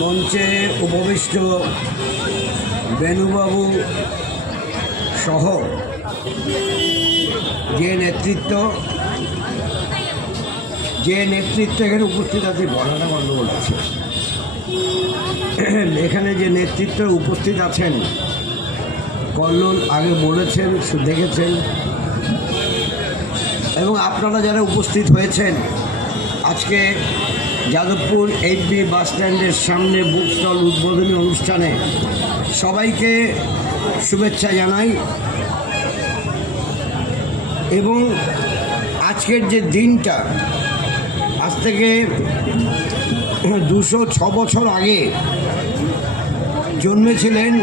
মঞ্চে উপবিষ্ট বেণুবাবু সহ যে নেতৃত্ব যে নেতৃত্ব এখানে উপস্থিত আছে বলাটা গণ্ডগোল আছে এখানে যে নেতৃত্ব উপস্থিত আছেন, কল্লোল আগে বলেছেন, দেখেছেন। এবং আপনারা যারা উপস্থিত হয়েছেন, আজকে যাদবপুর এইচবি বাস স্ট্যান্ডের সামনে বুক স্টল উদ্বোধনী অনুষ্ঠানে সবাইকে শুভেচ্ছা জানাই। এবং আজকের যে দিনটা, আজ থেকে দুশো ছ বছর আগে জন্মেছিলেন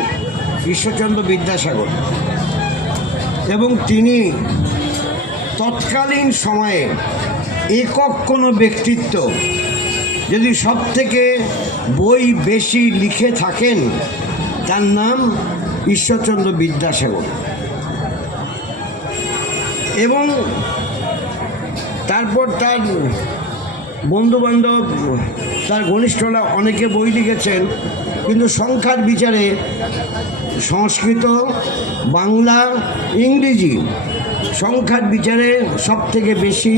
ঈশ্বরচন্দ্র বিদ্যাসাগর। এবং তিনি তৎকালীন সময়ে একক কোনো ব্যক্তিত্ব যদি সব থেকে বই বেশি লিখে থাকেন, তার নাম ঈশ্বরচন্দ্র বিদ্যাসাগর। এবং তারপর তার বন্ধুবান্ধব, তার ঘনিষ্ঠরা অনেকে বই লিখেছেন, কিন্তু সংখ্যার বিচারে সংস্কৃত, বাংলা, ইংরেজি সংখ্যার বিচারে সব থেকে বেশি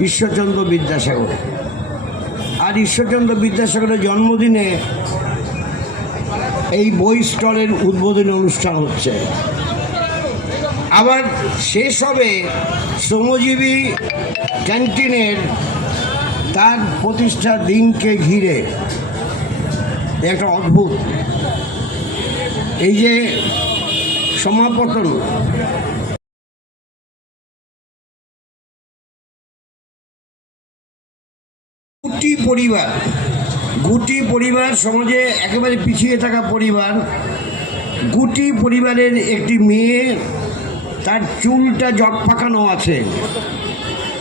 ঈশ্বরচন্দ্র বিদ্যাসাগর। আর ঈশ্বরচন্দ্র বিদ্যাসাগরের জন্মদিনে এই বই স্টলের উদ্বোধনী অনুষ্ঠান হচ্ছে। আবার শেষ হবে শ্রমজীবী ক্যান্টিনের তার প্রতিষ্ঠা দিনকে ঘিরে। একটা অদ্ভুত। এই যে সমাপতন পরিবার। গুটি পরিবার সমাজে একেবারে পিছিয়ে থাকা পরিবার। গুটি পরিবারের একটি মেয়ে, তার চুলটা জট পাকানো আছে।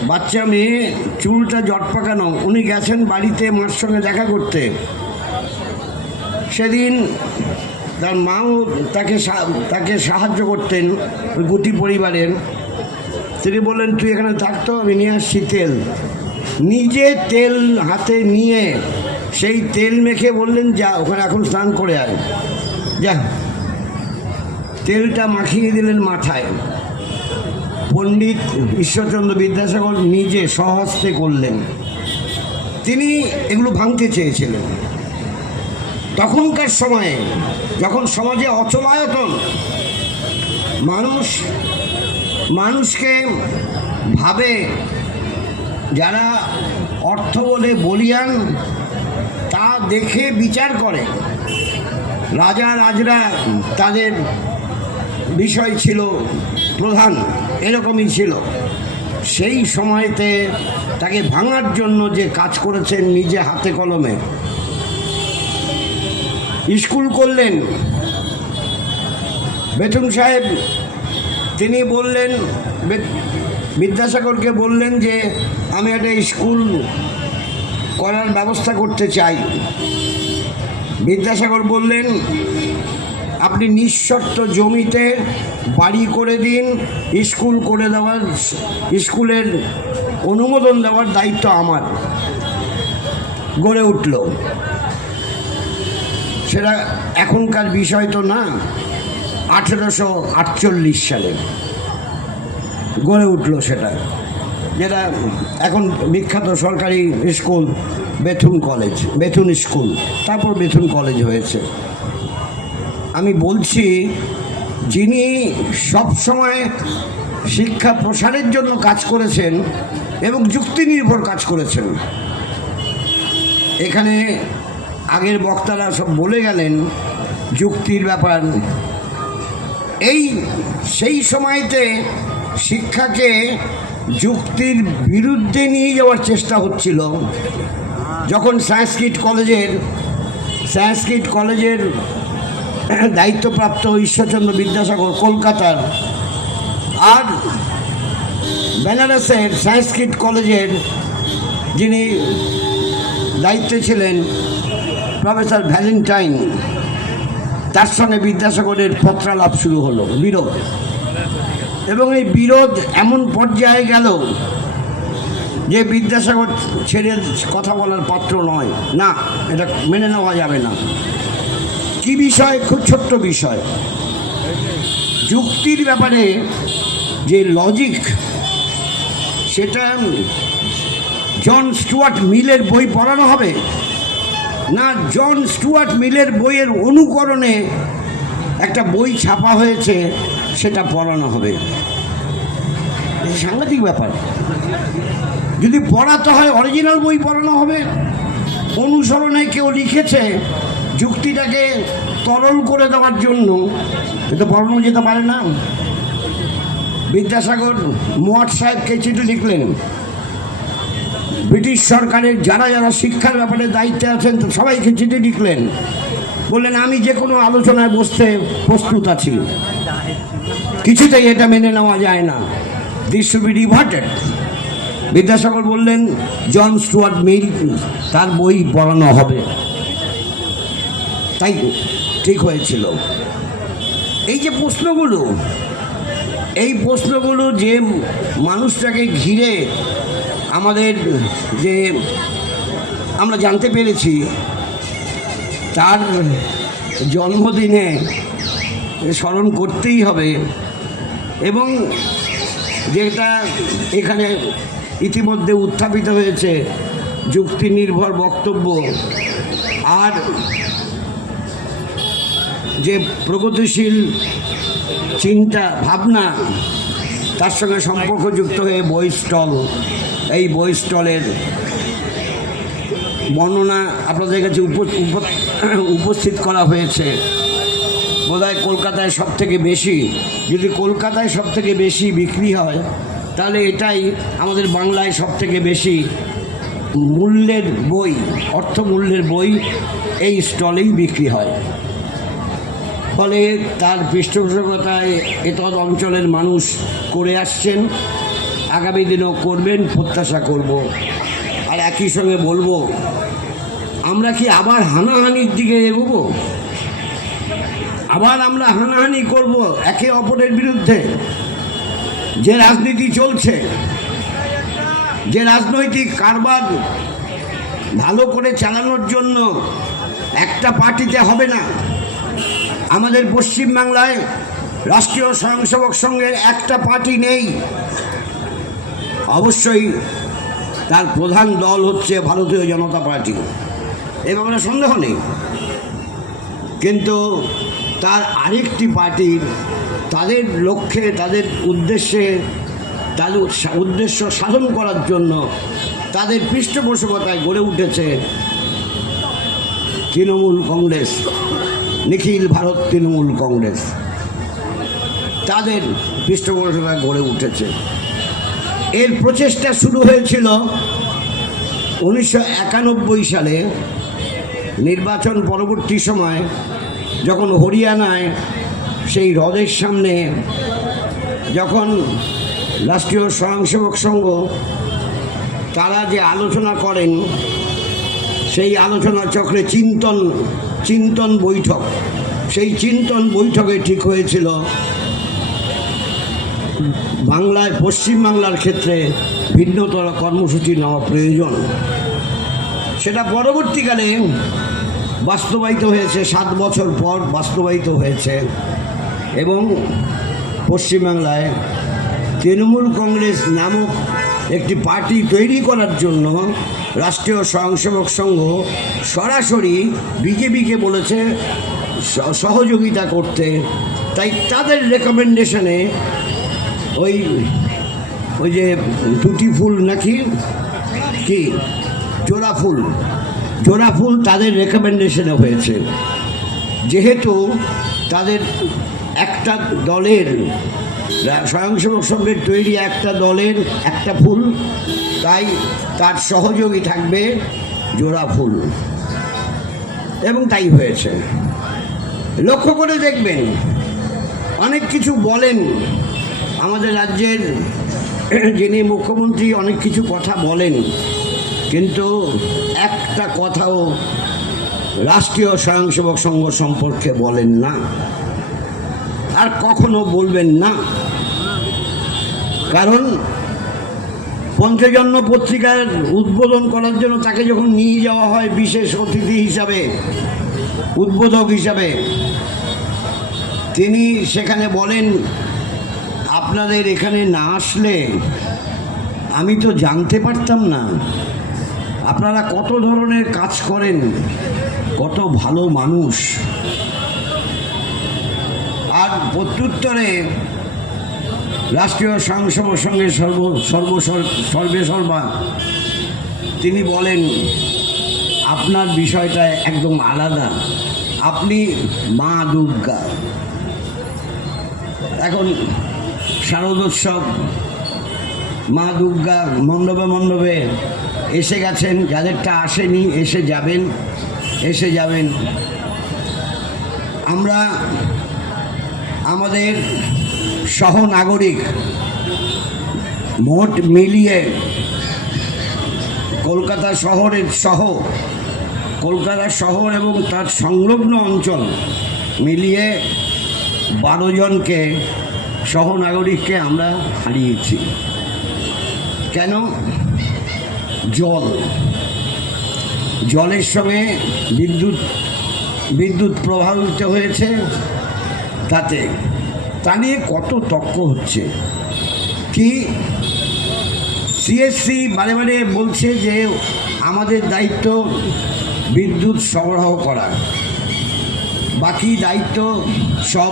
বাচ্চা মেয়ে, চুলটা জট পাকানো। উনি গেছেন বাড়িতে মার সঙ্গে দেখা করতে। সেদিন তার মাও তাকে তাকে সাহায্য করতেন গুটি পরিবারের। তিনি বললেন, তুই এখানে থাকতো আমি নিয়ে আসছি তেল। নিজে তেল হাতে নিয়ে সেই তেল মেখে বললেন, যা, ওখানে এখন স্নান করে আয়। যা, তেলটা মাখিয়ে দিলেন মাথায়। পণ্ডিত ঈশ্বরচন্দ্র বিদ্যাসাগর নিজে স্বহস্তে করলেন। তিনি এগুলো ভাঙতে চেয়েছিলেন। তখনকার সময়ে যখন সমাজে অচলায়তন, মানুষ, মানুষকে ভাবে যারা অর্থ বলে বলিয়ান, তা দেখে বিচার করে। রাজা, রাজরা তাদের বিষয় ছিল প্রধান, এরকমই ছিল। সেই সময়তে তাকে ভাঙার জন্য যে কাজ করেছেন নিজে হাতে কলমে, স্কুল করলেন। বেতন সাহেব তিনি বললেন, বিদ্যাসাগরকে বললেন যে আমি একটা স্কুল করার ব্যবস্থা করতে চাই। বিদ্যাসাগর বললেন, আপনি নিঃশর্ত জমিতে বাড়ি করে দিন, স্কুল করে দেওয়ার, স্কুলের অনুমোদন দেওয়ার দায়িত্ব আমার। গড়ে উঠল। সেটা এখনকার বিষয় তো না, আঠেরোশো আটচল্লিশ সালে গড়ে উঠল সেটা। যেটা এখন বিখ্যাত সরকারি school, Bethune college, Bethune school, তারপর বেথুন কলেজ হয়েছে। আমি বলছি, যিনি সবসময় শিক্ষা প্রসারের জন্য কাজ করেছেন এবং যুক্তি নির্ভর কাজ করেছেন। এখানে আগের বক্তারা সব বলে গেলেন, যুক্তির ব্যাপার। এই, সেই সময়তে শিক্ষাকে যুক্তির বিরুদ্ধে নিয়ে যাওয়ার চেষ্টা হচ্ছিল। যখন সংস্কৃত কলেজের সংস্কৃত কলেজের দায়িত্বপ্রাপ্ত ঈশ্বরচন্দ্র বিদ্যাসাগর কলকাতার আর বেনারসের সংস্কৃত কলেজের যিনি দায়িত্বে ছিলেন প্রফেসর ভ্যালেন্টাইন, তার সঙ্গে বিদ্যাসাগরের পত্রালাপ শুরু হলো, বিরোধ। এবং এই বিরোধ এমন পর্যায়ে গেল যে বিদ্যাসাগর ছেড়ে কথা বলার পাত্র নয়। না, এটা মেনে নেওয়া যাবে না। কি বিষয়? খুব ছোট্ট বিষয়। যুক্তির ব্যাপারে যে লজিক সেটা জন স্টুয়ার্ট মিলের বই পড়ানো হবে? না, জন স্টুয়ার্ট মিলের বইয়ের অনুকরণে একটা বই ছাপা হয়েছে, সেটা পড়ানো হবে। সাংঘাতিক ব্যাপার। যদি পড়াতে হয় অরিজিনাল বই পড়ানো হবে। অনুসরণে কেউ লিখেছে যুক্তিটাকে তরল করে দেওয়ার জন্য। এটা পড়ানো যেতে পারে না। বিদ্যাসাগর মোয়াট সাহেবকে চিঠি লিখলেন, ব্রিটিশ সরকারের যারা যারা শিক্ষার ব্যাপারে দায়িত্বে আছেন সবাইকে চিঠি লিখলেন। বললেন, আমি যে কোনো আলোচনায় বসতে প্রস্তুত আছি। কিছুতেই এটা মেনে নেওয়া যায় না। This should be reverted Vidyasagar বললেন জন স্টুয়ার্ট মিল তার বই পড়ানো হবে। তাই ঠিক হয়েছিল। এই যে প্রশ্নগুলো, এই প্রশ্নগুলো যে মানুষটাকে ঘিরে আমাদের যে আমরা জানতে পেরেছি, তার জন্মদিনে স্মরণ করতেই হবে এবং যেটা এখানে ইতিমধ্যে উত্থাপিত হয়েছে যুক্তি নির্ভর বক্তব্য। আর যে প্রগতিশীল চিন্তা, ভাবনা, তার সঙ্গে সম্পর্কযুক্ত হয়ে বই স্টল, এই বই স্টলের বর্ণনা আপনাদের কাছে উপ- উপ- উপস্থিত করা হয়েছে। বোধহয় কলকাতায় সব থেকে বেশি। যদি কলকাতায় সব থেকে বেশি বিক্রি হয়, তাহলে এটাই আমাদের বাংলায় সব থেকে বেশি মূল্যের বই, অর্থ মূল্যের বই এই স্টলেই বিক্রি হয়। ফলে তার পৃষ্ঠপোষকতায় এতদ অঞ্চলের মানুষ করে আসছেন, আগামী দিনেও করবেন, প্রত্যাশা করব। আর একই সঙ্গে বলব, আমরা কি আবার হানাহানির দিকে এগোবো? আবার আমরা হানাহানি করব একে অপরের বিরুদ্ধে। যে রাজনীতি চলছে, যে রাজনৈতিক কারবার ভালো করে চালানোর জন্য একটা পার্টিতে হবে না। আমাদের পশ্চিমবাংলায় রাষ্ট্রীয় স্বয়ংসেবক সংঘের একটা পার্টি নেই। অবশ্যই তার প্রধান দল হচ্ছে ভারতীয় জনতা পার্টি। এ ব্যাপারে সন্দেহ নেই। কিন্তু তার আরেকটি পার্টির তাদের লক্ষ্যে, তাদের উদ্দেশ্যে তাদের উদ্দেশ্য সাধন করার জন্য তাদের পৃষ্ঠপোষকতায় গড়ে উঠেছে তৃণমূল কংগ্রেস, নিখিল ভারত তৃণমূল কংগ্রেস। তাদের পৃষ্ঠপোষকতায় গড়ে উঠেছে। এর প্রচেষ্টা শুরু হয়েছিল উনিশশো একানব্বই সালে নির্বাচন পরবর্তী সময়। যখন হরিয়ানায় সেই হ্রদের সামনে যখন রাষ্ট্রীয় স্বয়ংসেবক সংঘ, তারা যে আলোচনা করেন, সেই আলোচনা চক্রে চিন্তন চিন্তন বৈঠক। সেই চিন্তন বৈঠকে ঠিক হয়েছিল বাংলায়, পশ্চিমবাংলার ক্ষেত্রে ভিন্নতর কর্মসূচি নেওয়া প্রয়োজন। সেটা পরবর্তীকালে বাস্তবায়িত হয়েছে, সাত বছর পর বাস্তবায়িত হয়েছে। এবং পশ্চিমবাংলায় তৃণমূল কংগ্রেস নামক একটি পার্টি তৈরি করার জন্য রাষ্ট্রীয় স্বয়ংসেবক সংঘ সরাসরি বিজেপিকে বলেছে সহযোগিতা করতে। তাই তাদের রেকমেন্ডেশনে ওই ওই যে দুটি ফুল নাকি? কি? জোড়া ফুল। জোড়া ফুল তাদের রেকমেন্ডেশনে হয়েছে। যেহেতু তাদের একটা দলের স্বয়ংসেবক সংঘের তৈরি একটা দলের একটা ফুল, তাই তার সহযোগী থাকবে জোড়া ফুল এবং তাই হয়েছে। লক্ষ্য করে দেখবেন, অনেক কিছু বলেন। আমাদের রাজ্যের যিনি মুখ্যমন্ত্রী অনেক কিছু কথা বলেন। কিন্তু একটা কথাও রাষ্ট্রীয় স্বয়ংসেবক সংঘ সম্পর্কে বলেন না, আর কখনো বলবেন না। কারণ পঞ্চজন্ম পত্রিকার উদ্বোধন করার জন্য তাকে যখন নিয়ে যাওয়া হয় বিশেষ অতিথি হিসাবে, উদ্বোধক হিসাবে, তিনি সেখানে বলেন, আপনাদের এখানে না আসলে আমি তো জানতে পারতাম না। আপনারা কত ধরনের কাজ করেন? কত ভালো মানুষ? আর প্রত্যুত্তরে রাষ্ট্রীয় স্বয়ংসেবক সঙ্গে সর্ব সর্ব সর্বে সর্বা, তিনি বলেন, আপনার বিষয়টা একদম আলাদা। আপনি মা দুর্গা। এখন শারদোৎসব, মা দুর্গা মণ্ডপে মণ্ডপে এসে গেছেন যাদেরটা আসেনি, এসে যাবেন এসে যাবেন। আমরা আমাদের সহনাগরিক মোট মিলিয়ে কলকাতা শহরের সহ, কলকাতা শহর এবং তার সংলগ্ন অঞ্চল মিলিয়ে বারো জনকে, সহনাগরিককে আমরা হারিয়েছি। কেন? জল। জলের সঙ্গে বিদ্যুৎ বিদ্যুৎ প্রভাবিত হয়েছে তাতে। তা নিয়ে কত তর্ক হচ্ছে। কি সিএসসি বারে বারে বলছে যে আমাদের দায়িত্ব বিদ্যুৎ সরবরাহ করা। বাকি দায়িত্ব সব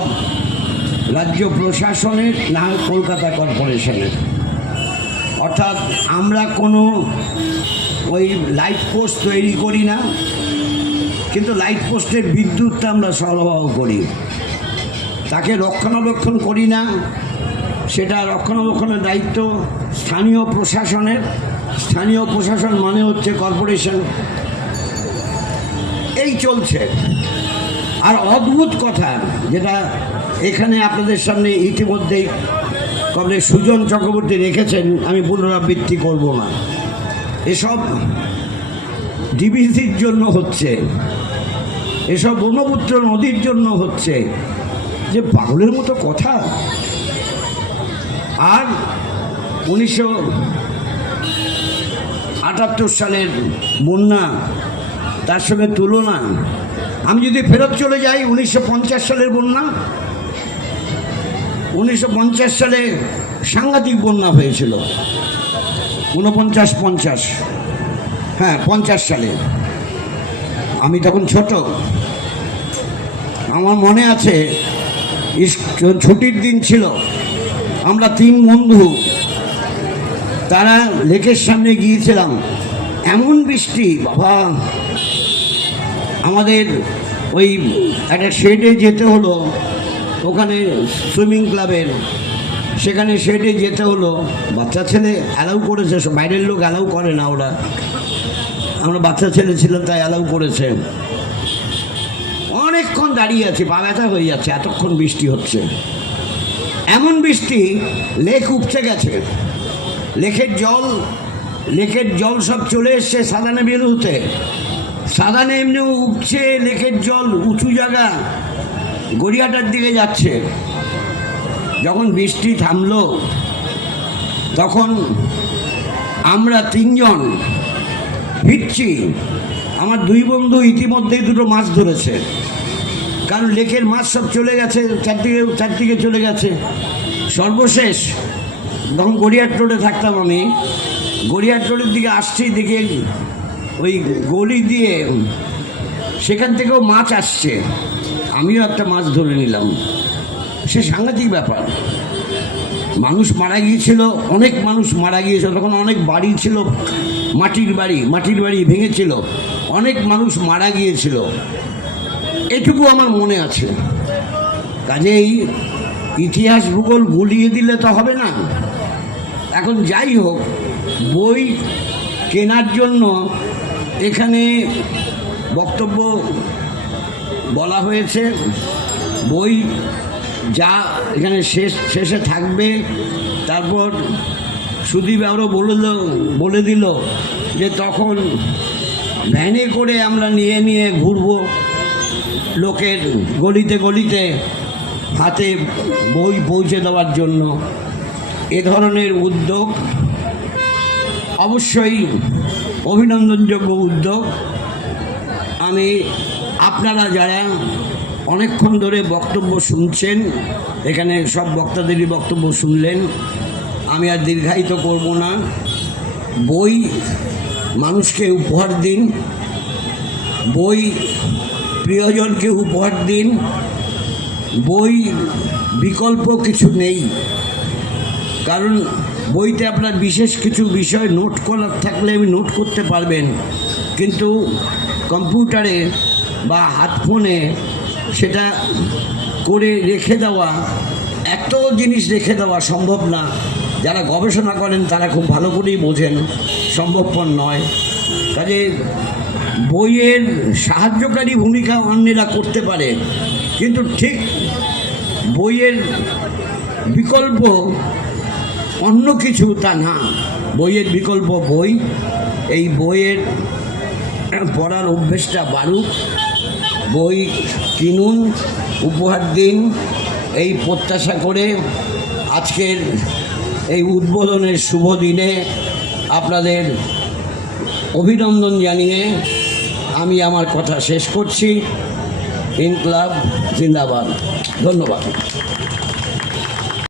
রাজ্য প্রশাসনের না কলকাতা কর্পোরেশনের। অর্থাৎ আমরা কোনো ওই লাইট পোস্ট তৈরি করি না, কিন্তু লাইট পোস্টের বিদ্যুৎটা আমরা সরবরাহ করি। তাকে রক্ষণাবেক্ষণ করি না, সেটা রক্ষণাবেক্ষণের দায়িত্ব স্থানীয় প্রশাসনের। স্থানীয় প্রশাসন মানে হচ্ছে কর্পোরেশন এই চলছে। আর অদ্ভুত কথা, যেটা এখানে আপনাদের সামনে ইতিমধ্যেই কবে সুজন চক্রবর্তী রেখেছেন, আমি পুনরাবৃত্তি করব না। এসব ডিবিসির জন্য হচ্ছে, এসব ব্রহ্মপুত্র নদীর জন্য হচ্ছে, যে পাগলের মতো কথা। আর উনিশশো আটাত্তর সালের বন্যা, তার সঙ্গে তুলনা। আমি যদি ফেরত চলে যাই, উনিশশো পঞ্চাশ সালের বন্যা উনিশশো পঞ্চাশ সালে সাংঘাতিক বন্যা হয়েছিল। ঊনপঞ্চাশ পঞ্চাশ। হ্যাঁ পঞ্চাশ সালে। আমি তখন ছোট। আমার মনে আছে ছুটির দিন ছিল। আমরা তিন বন্ধু, তারা লেকের সামনে গিয়েছিলাম। এমন বৃষ্টি, বাবা। আমাদের ওই একটা শেডে যেতে হলো। ওখানে সুইমিং ক্লাবের, সেখানে শেডে যেতে হলো। বাচ্চা ছেলে অ্যালাউ করেছে বাইরের লোক অ্যালাউ করে না ওরা। আমরা বাচ্চা ছেলে ছিলাম, তাই অ্যালাউ করেছে। অনেকক্ষণ দাঁড়িয়ে আছি, পা ব্যথা হয়ে যাচ্ছে, এতক্ষণ বৃষ্টি হচ্ছে। এমন বৃষ্টি, লেক উপচে গেছে। লেকের জল লেকের জল সব চলে এসছে সাদানে বেরুতে। সাদানে এমনি উপচে, লেকের জল উঁচু জায়গা। গড়িয়াটার দিকে যাচ্ছে। যখন বৃষ্টি থামলো, তখন আমরা তিনজন ফিরছি। আমার দুই বন্ধু ইতিমধ্যেই দুটো মাছ ধরেছে। কারণ লেকের মাছ সব চলে গেছে, চারদিকে চারদিকে চলে গেছে। সর্বশেষ যখন গড়িয়ার রোডে থাকতাম আমি, গড়িয়ার রোডের দিকে আসছি, দেখে ওই গলি দিয়ে সেখান থেকেও মাছ আসছে। আমিও একটা মাছ ধরে নিলাম। সে সাংঘাতিক ব্যাপার। মানুষ মারা গিয়েছিল, অনেক মানুষ মারা গিয়েছিল, তখন অনেক বাড়ি ছিল, মাটির বাড়ি মাটির বাড়ি ভেঙেছিল, অনেক মানুষ মারা গিয়েছিল। এটুকু আমার মনে আছে। কাজেই ইতিহাস ভূগোল গুলিয়ে দিলে তো হবে না। এখন যাই হোক, বই কেনার জন্য এখানে বক্তব্য বলা হয়েছে, বই যা এখানে শেষ, শেষে থাকবে। তারপর সুদীপ আরও বলে বলে দিল যে তখন ভ্যানে করে আমরা নিয়ে নিয়ে ঘুরবো। লোকের গলিতে গলিতে হাতে বই পৌঁছে দেওয়ার জন্য। এ ধরনের উদ্যোগ, অবশ্যই অভিনন্দনযোগ্য উদ্যোগ। আমি আপনারা যারা অনেকক্ষণ ধরে বক্তব্য শুনছেন, এখানে সব বক্তাদেরই বক্তব্য শুনলেন, আমি আর দীর্ঘায়িত করব না। বই, মানুষকে উপহার দিন। বই, প্রিয়জনকে উপহার দিন। বই, বিকল্প কিছু নেই। কারণ বইতে আপনার বিশেষ কিছু বিষয় নোট করার থাকলে নোট করতে পারবেন। কিন্তু কম্পিউটারে বা হাত ফোনে সেটা করে রেখে দেওয়া এত জিনিস রেখে দেওয়া সম্ভব না। যারা গবেষণা করেন, তারা খুব ভালো করেই বোঝেন, সম্ভবপর নয়। কাজে বইয়ের সাহায্যকারী ভূমিকা অন্যেরা করতে পারে, কিন্তু ঠিক বইয়ের বিকল্প অন্য কিছু তা না। বইয়ের বিকল্প বই, এই বইয়ের পড়ার অভ্যেসটা বাড়ুক। বই কিনুন, উপহার দিন, এই প্রত্যাশা করে আজকের এই উদ্বোধনের শুভ দিনে আপনাদের অভিনন্দন জানিয়ে আমি আমার কথা শেষ করছি। ইনকলাব জিন্দাবাদ ধন্যবাদ।